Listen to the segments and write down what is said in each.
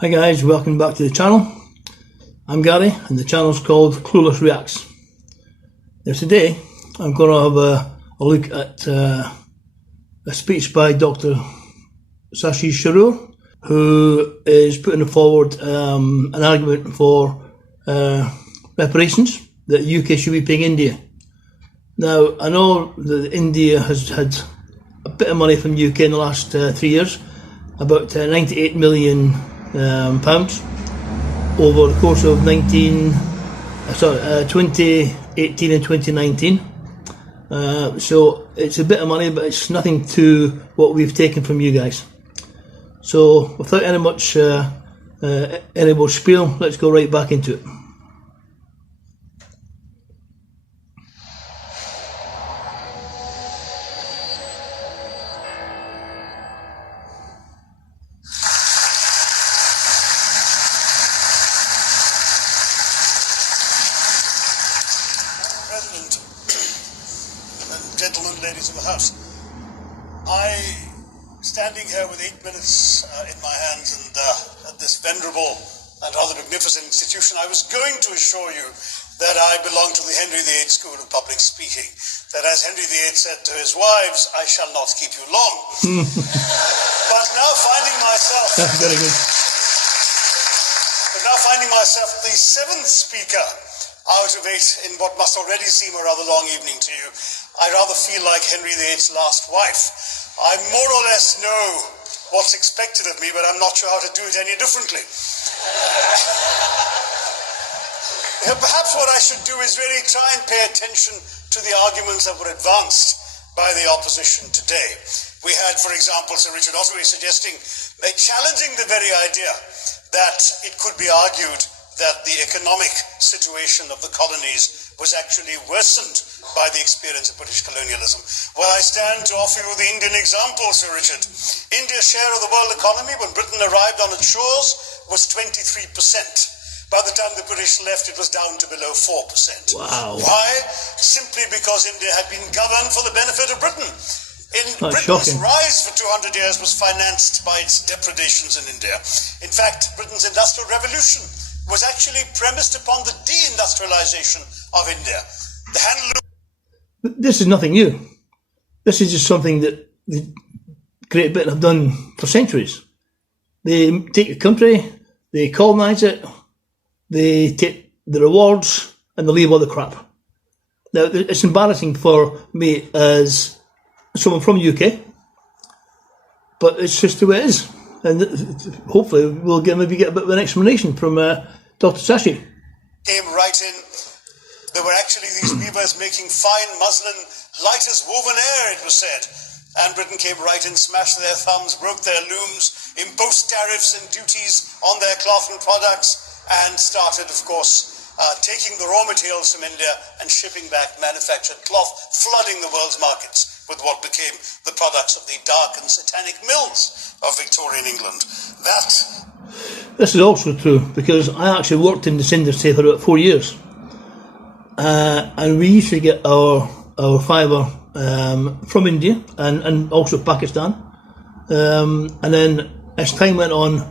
Hi guys, welcome back to the channel. I'm Gary and the channel's called Clueless Reacts. Now today I'm going to have a look at a speech by Dr Shashi Tharoor, who is putting forward an argument for reparations that the UK should be paying India. Now I know that India has had a bit of money from the UK in the last 3 years, about 98 million pounds over the course of 2018 and 2019. So it's a bit of money, but it's nothing to what we've taken from you guys. So without any more spiel, let's go right back into it. President and gentlemen, ladies of the House, standing here with 8 minutes in my hands and at this venerable and rather magnificent institution, I was going to assure you that I belong to the Henry VIII School of Public Speaking, that as Henry VIII said to his wives, I shall not keep you long. But now finding myself... That's very good. But now finding myself the 7th speaker out of 8 in what must already seem a rather long evening to you, I rather feel like Henry VIII's last wife. I more or less know what's expected of me, but I'm not sure how to do it any differently. Perhaps what I should do is really try and pay attention to the arguments that were advanced by the opposition today. We had, for example, Sir Richard Ottery suggesting, challenging the very idea that it could be argued that the economic situation of the colonies was actually worsened by the experience of British colonialism. Well, I stand to offer you the Indian example, Sir Richard. India's share of the world economy when Britain arrived on its shores was 23%. By the time the British left, it was down to below 4%. Wow. Why? Simply because India had been governed for the benefit of Britain. Britain's shocking. rise for 200 years was financed by its depredations in India. In fact, Britain's Industrial Revolution was actually premised upon the deindustrialization of India. The handloom... This is nothing new. This is just something that the Great Britain have done for centuries. They take a country, they colonise it, they take the rewards, and they leave all the crap. Now, it's embarrassing for me as someone from the UK, but it's just the way it is. And hopefully we'll maybe get a bit of an explanation from Dr Shashi. Came right in. There were actually these weavers making fine muslin, light as woven air, it was said. And Britain came right in, smashed their thumbs, broke their looms, imposed tariffs and duties on their cloth and products, and started, of course, taking the raw materials from India and shipping back manufactured cloth, flooding the world's markets with what became the products of the dark and satanic mills of Victorian England. This is also true, because I actually worked in this industry for about 4 years. And we used to get our fibre from India and also Pakistan. And then as time went on,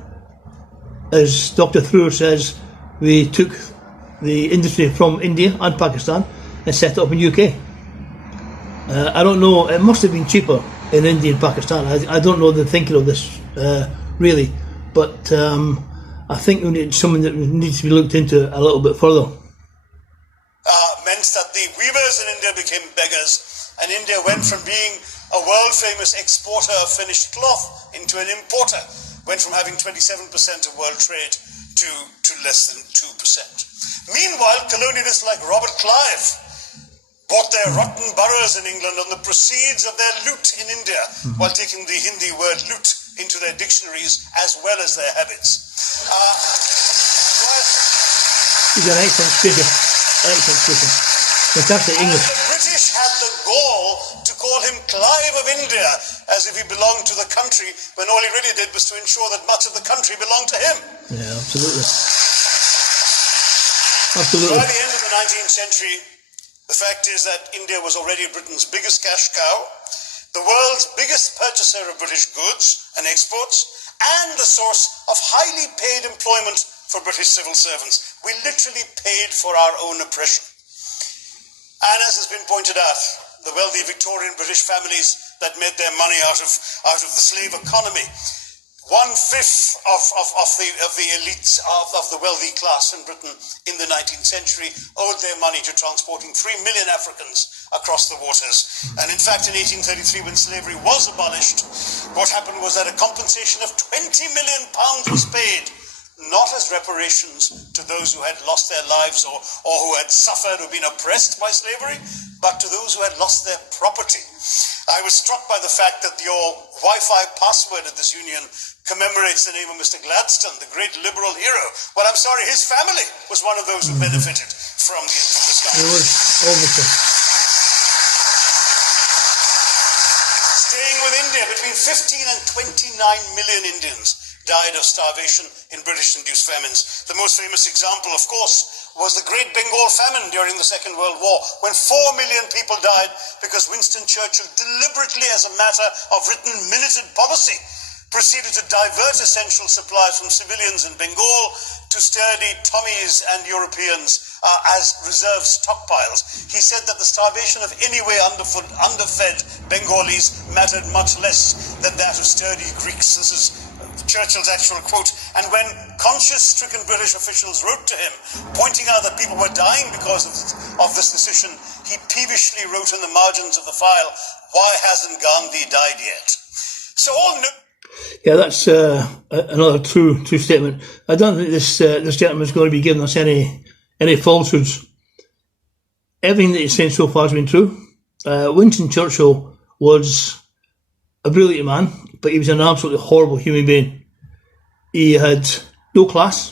as Dr Tharoor says, we took the industry from India and Pakistan and set it up in UK. I don't know, it must have been cheaper in India and Pakistan. I don't know the thinking of this really, but I think we need something that needs to be looked into a little bit further. Meant that the weavers in India became beggars, and India went from being a world-famous exporter of finished cloth into an importer, went from having 27% of world trade to less than 2%. Meanwhile, colonialists like Robert Clive bought their rotten boroughs in England on the proceeds of their loot in India, while taking the Hindi word loot into their dictionaries as well as their habits. He's an excellent speaker. Excellent speaker. Fantastic English. The British had the gall to call him Clive of India, as if he belonged to the country, when all he really did was to ensure that much of the country belonged to him. Yeah, absolutely. Absolutely. By the end of the 19th century, the fact is that India was already Britain's biggest cash cow. the world's biggest purchaser of British goods and exports, and the source of highly paid employment for British civil servants. We literally paid for our own oppression. And as has been pointed out, the wealthy Victorian British families that made their money out of the slave economy, 1/5 of the elites of the wealthy class in Britain in the 19th century owed their money to transporting 3 million Africans across the waters. And in fact, in 1833, when slavery was abolished, what happened was that a compensation of £20 million was paid, not as reparations to those who had lost their lives or who had suffered or been oppressed by slavery, but to those who had lost their property. I was struck by the fact that your Wi-Fi password at this union commemorates the name of Mr. Gladstone, the great liberal hero. Well, I'm sorry, his family was one of those who benefited from the discussion. It was obviously. Staying with India, between 15 and 29 million Indians died of starvation in British-induced famines. The most famous example, of course, was the Great Bengal famine during the Second World War, when 4 million people died because Winston Churchill, deliberately as a matter of written minuted policy, proceeded to divert essential supplies from civilians in Bengal to sturdy Tommies and Europeans as reserve stockpiles. He said that the starvation of anyway underfed Bengalis mattered much less than that of sturdy Greeks. This is Churchill's actual quote. And when conscience-stricken British officials wrote to him, pointing out that people were dying because of this decision, he peevishly wrote in the margins of the file, "Why hasn't Gandhi died yet?" So all Yeah, that's another true statement. I don't think this gentleman's going to be giving us any falsehoods. Everything that he's saying so far has been true. Winston Churchill was a brilliant man, but he was an absolutely horrible human being. He had no class.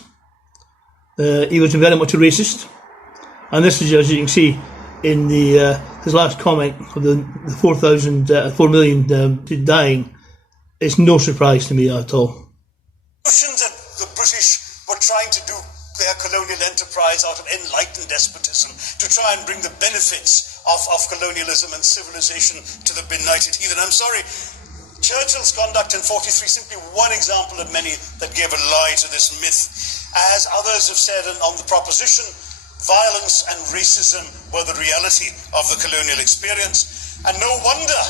He was very much a racist. And this is, as you can see, in his last comment of the 4 million dying. It's no surprise to me at all. Notions that the British were trying to do their colonial enterprise out of enlightened despotism, to try and bring the benefits of colonialism and civilization to the benighted heathen. I'm sorry, Churchill's conduct in 43 simply one example of many that gave a lie to this myth. As others have said on the proposition, violence and racism were the reality of the colonial experience. And no wonder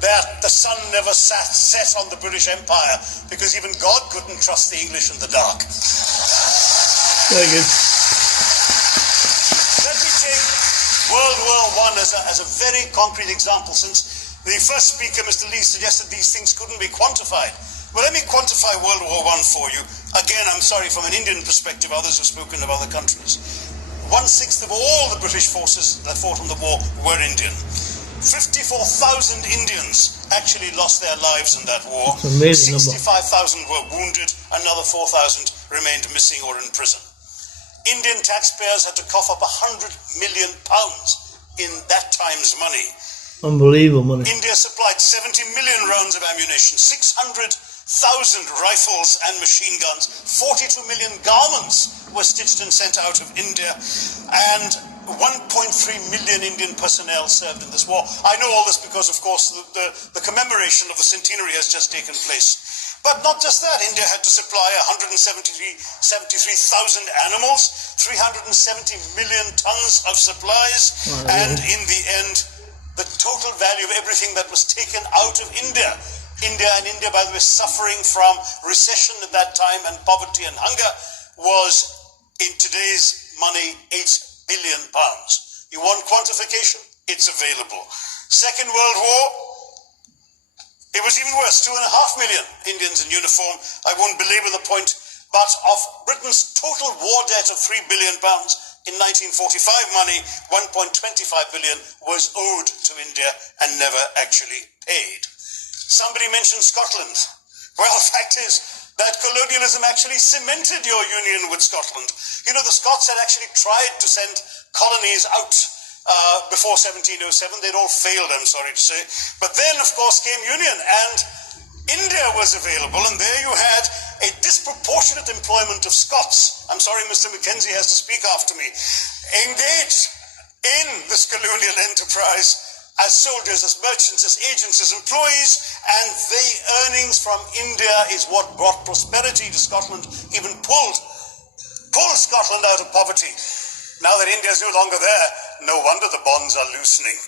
that the sun never set on the British Empire, because even God couldn't trust the English in the dark. Very good. Let me take World War I as a very concrete example, since the first speaker, Mr. Lee, suggested these things couldn't be quantified. Well, let me quantify World War I for you. Again, I'm sorry, from an Indian perspective, others have spoken of other countries. 1/6 of all the British forces that fought in the war were Indian. 54,000 Indians actually lost their lives in that war. 65,000 were wounded, another 4,000 remained missing or in prison. Indian taxpayers had to cough up £100 million in that time's money. Unbelievable money. India supplied 70 million rounds of ammunition, 600,000 rifles and machine guns, 42 million garments were stitched and sent out of India, and 1.3 million Indian personnel served in this war. I know all this because, of course, the commemoration of the centenary has just taken place. But not just that, India had to supply 173,000 animals, 370 million tons of supplies, and in the end, the total value of everything that was taken out of India, by the way, suffering from recession at that time and poverty and hunger, was, in today's money, £8 billion. You want quantification? It's available. Second World War, it was even worse, 2.5 million Indians in uniform. I won't belabor the point, but of Britain's total war debt of £3 billion, in 1945 money, 1.25 billion was owed to India and never actually paid. Somebody mentioned Scotland. Well, the fact is that colonialism actually cemented your union with Scotland. You know, the Scots had actually tried to send colonies out before 1707. They'd all failed, I'm sorry to say. But then, of course, came union, and India was available, and there you had a disproportionate employment of Scots. I'm sorry, Mr. Mackenzie has to speak after me. Engaged in this colonial enterprise, as soldiers, as merchants, as agents, as employees, and the earnings from India is what brought prosperity to Scotland, even pulled Scotland out of poverty. Now that India is no longer there, no wonder the bonds are loosening.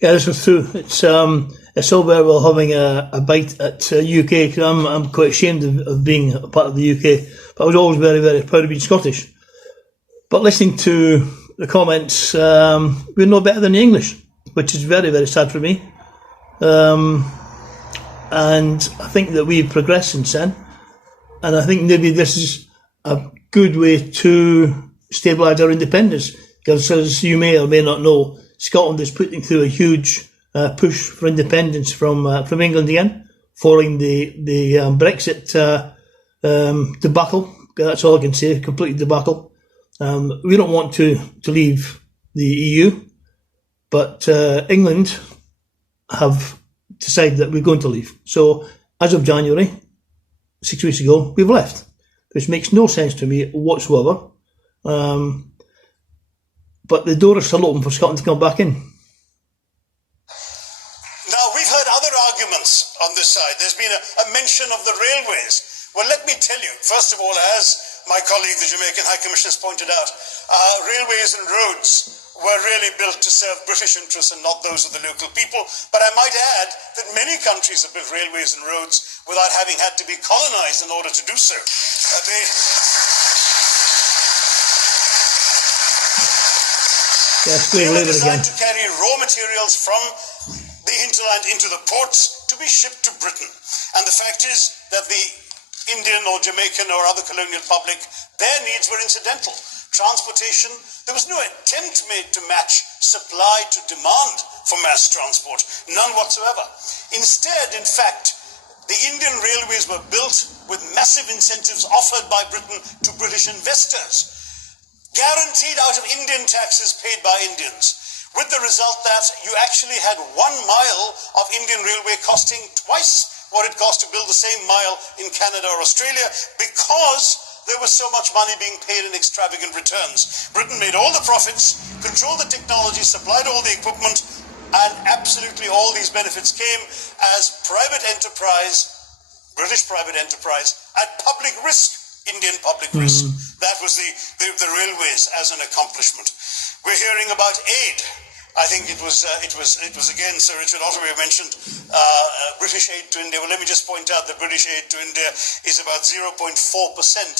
Yeah, this was true. It's all very well having a bite at UK, because I'm quite ashamed of being a part of the UK, but I was always very, very proud of being Scottish. But listening to the comments, we're no better than the English, which is very, very sad for me. And I think that we've progressed since then, and I think maybe this is a good way to stabilise our independence, because as you may or may not know, Scotland is putting through a huge push for independence from England again, following the Brexit debacle. That's all I can say, complete debacle. We don't want to leave the EU, but England have decided that we're going to leave. So as of January, 6 weeks ago, we've left, which makes no sense to me whatsoever. But the door is still open for Scotland to come back in. Now, we've heard other arguments on this side. There's been a mention of the railways. Well, let me tell you, first of all, as my colleague, the Jamaican High Commissioner, has pointed out, railways and roads were really built to serve British interests and not those of the local people. But I might add that many countries have built railways and roads without having had to be colonized in order to do so. They were designed to carry raw materials from the hinterland into the ports to be shipped to Britain. And the fact is that the Indian or Jamaican or other colonial public, their needs were incidental. Transportation, there was no attempt made to match supply to demand for mass transport, none whatsoever. Instead, in fact, the Indian railways were built with massive incentives offered by Britain to British investors, guaranteed out of Indian taxes paid by Indians, with the result that you actually had 1 mile of Indian railway costing twice what it cost to build the same mile in Canada or Australia, because there was so much money being paid in extravagant returns. Britain made all the profits, controlled the technology, supplied all the equipment, and absolutely all these benefits came as private enterprise, British private enterprise, at public risk. Indian public risk. That was the railways as an accomplishment. We're hearing about aid. I think it was again Sir Richard Otterway mentioned British aid to India. Well, let me just point out that British aid to India is about 0.4%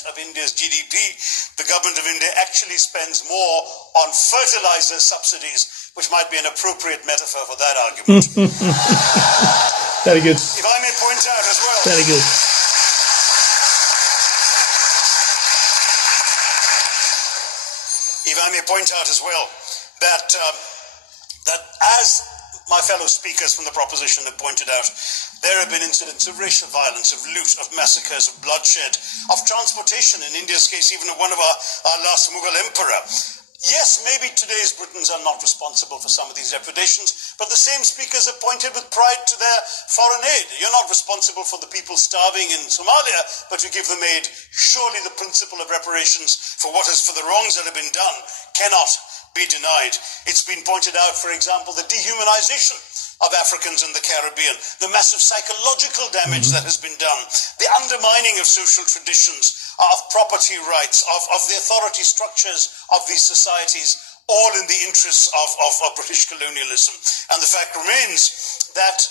of India's GDP. The government of India actually spends more on fertilizer subsidies, which might be an appropriate metaphor for that argument. Very good. If I may point out as well. Very good. If I may point out as well that as my fellow speakers from the proposition have pointed out, there have been incidents of racial violence, of loot, of massacres, of bloodshed, of transportation, in India's case, even of one of our last Mughal emperor. Yes, maybe today's Britons are not responsible for some of these depredations, but the same speakers have pointed with pride to their foreign aid. You're not responsible for the people starving in Somalia, but you give them aid. Surely the principle of reparations for the wrongs that have been done cannot be denied. It's been pointed out, for example, the dehumanization of Africans in the Caribbean, the massive psychological damage that has been done, the undermining of social traditions, of property rights, of the authority structures of these societies, all in the interests of British colonialism. And the fact remains that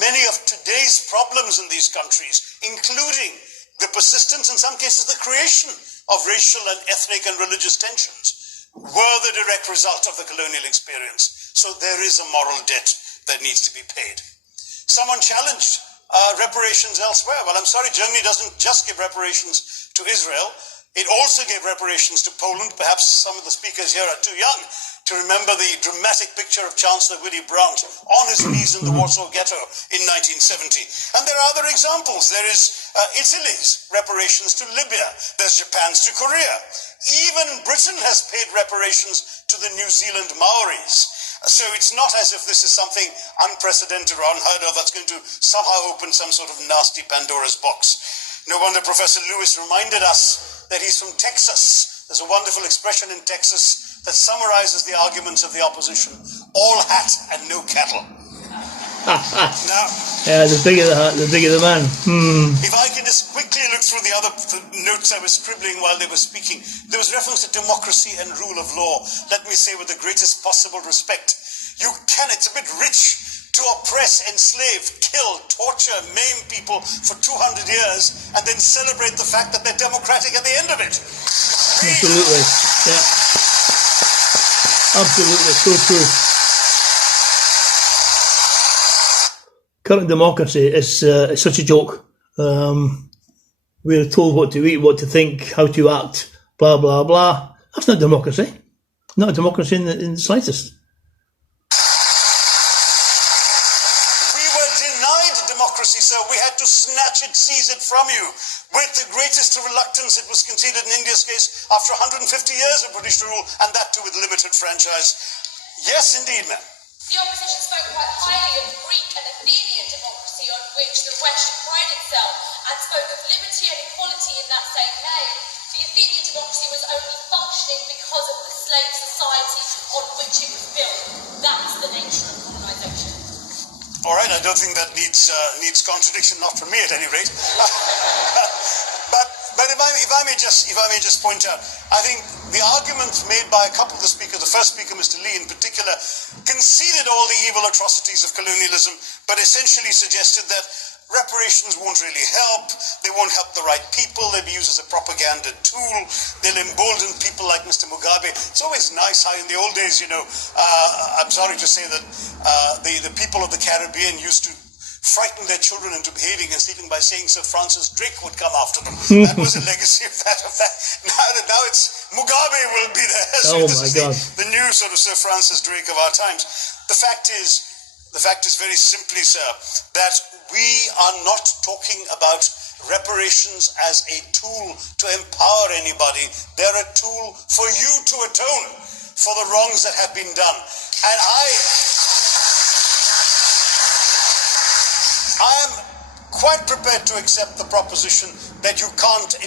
many of today's problems in these countries, including the persistence, in some cases the creation of racial and ethnic and religious tensions, were the direct result of the colonial experience. So there is a moral debt that needs to be paid. Someone challenged reparations elsewhere. Well, I'm sorry, Germany doesn't just give reparations to Israel. It also gave reparations to Poland. Perhaps some of the speakers here are too young to remember the dramatic picture of Chancellor Willy Brandt on his knees in the Warsaw Ghetto in 1970. And there are other examples. There is Italy's reparations to Libya. There's Japan's to Korea. Even Britain has paid reparations to the New Zealand Maoris. So it's not as if this is something unprecedented or unheard of that's going to somehow open some sort of nasty Pandora's box. No wonder Professor Lewis reminded us that he's from Texas. There's a wonderful expression in Texas that summarizes the arguments of the opposition. all hat and no cattle. Now, yeah, the bigger the hat, the bigger the man. if I can just quickly look through the other notes I was scribbling while they were speaking, there was reference to democracy and rule of law. Let me say with the greatest possible respect, it's a bit rich to oppress, enslave, kill, torture, maim people for 200 years and then celebrate the fact that they're democratic at the end of it. Absolutely, yeah. Absolutely, so true. Current democracy is such a joke. We're told what to eat, what to think, how to act, blah, blah, blah. That's not democracy. Not a democracy in the slightest. We were denied democracy, sir. We had to snatch it, seize it from you. With the greatest reluctance, it was conceded in India's case after 150 years of British rule, and that too with limited franchise. Yes, indeed, ma'am. The opposition spoke quite highly of Greek and Athenian democracy on which the West should pride itself, and spoke of liberty and equality in that same name. The Athenian democracy was only functioning because of the slave society on which it was built. That's the nature of colonisation. All right, I don't think that needs contradiction, not from me at any rate. But if I may just point out, I think the argument made by a couple of the speakers, the first speaker, Mr. Lee in particular, conceded all the evil atrocities of colonialism, but essentially suggested that reparations won't really help, they won't help the right people, they'll be used as a propaganda tool, they'll embolden people like Mr. Mugabe. It's always nice how in the old days, I'm sorry to say that the people of the Caribbean used to frighten their children into behaving and sleeping by saying Sir Francis Drake would come after them. That was a legacy of that. Now it's Mugabe will be there. So oh this my is God. the new sort of Sir Francis Drake of our times. The fact is very simply, sir, that we are not talking about reparations as a tool to empower anybody. They're a tool for you to atone for the wrongs that have been done. And I am quite prepared to accept the proposition that you can't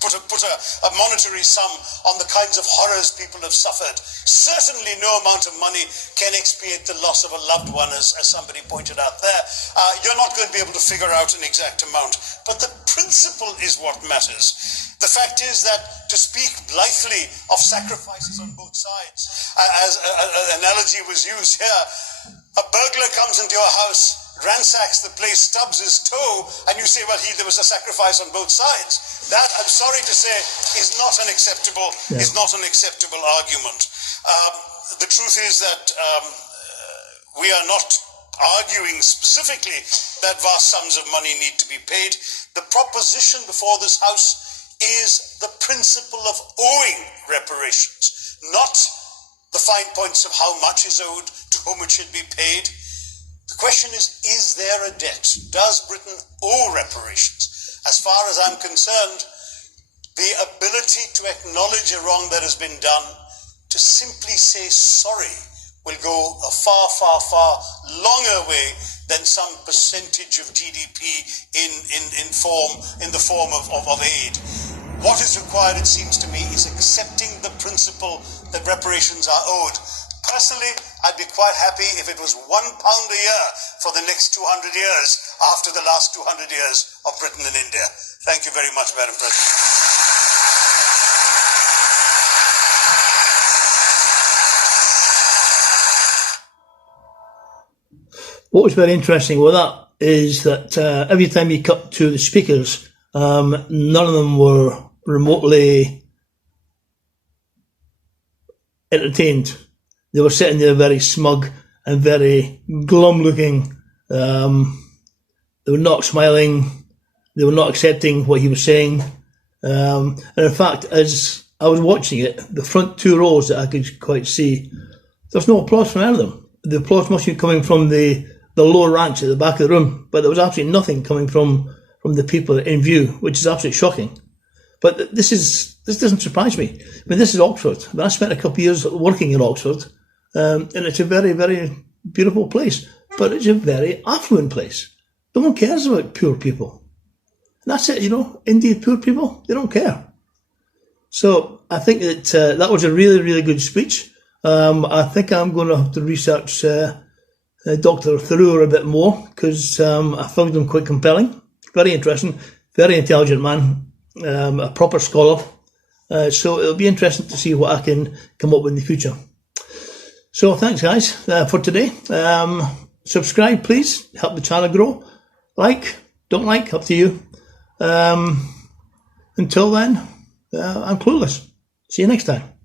put a monetary sum on the kinds of horrors people have suffered. Certainly no amount of money can expiate the loss of a loved one, as somebody pointed out there. You're not going to be able to figure out an exact amount, but the principle is what matters. The fact is that to speak blithely of sacrifices on both sides, as an analogy was used here, a burglar comes into your house, ransacks the place, stubs his toe, and you say, well, there was a sacrifice on both sides. That, I'm sorry to say, is not an acceptable argument. The truth is that we are not arguing specifically that vast sums of money need to be paid. The proposition before this House is the principle of owing reparations, not the fine points of how much is owed, to whom it should be paid. The question is there a debt? Does Britain owe reparations? As far as I'm concerned, the ability to acknowledge a wrong that has been done, to simply say sorry, will go a far, far, far longer way than some percentage of GDP in the form of aid. What is required, it seems to me, is accepting the principle that reparations are owed. Personally, I'd be quite happy if it was £1 a year for the next 200 years after the last 200 years of Britain and India. Thank you very much, Madam President. What was very interesting with that is that every time you cut to the speakers, none of them were remotely entertained. They were sitting there very smug and very glum looking. They were not smiling. They were not accepting what he was saying. And in fact, as I was watching it, the front two rows that I could quite see, there was no applause from any of them. The applause must be coming from the lower ranks at the back of the room, but there was absolutely nothing coming from the people in view, which is absolutely shocking. But this doesn't surprise me. I mean, this is Oxford. I mean, I spent a couple of years working in Oxford, and it's a very, very beautiful place, but it's a very affluent place. No one cares about poor people. And that's it, Indeed, poor people, they don't care. So I think that that was a really, really good speech. I think I'm going to have to research Dr Tharoor a bit more, because I found him quite compelling, very interesting, very intelligent man, a proper scholar. So it'll be interesting to see what I can come up with in the future. So thanks guys for today. Subscribe please, help the channel grow. Like, don't like, up to you. Until then, I'm clueless. See you next time.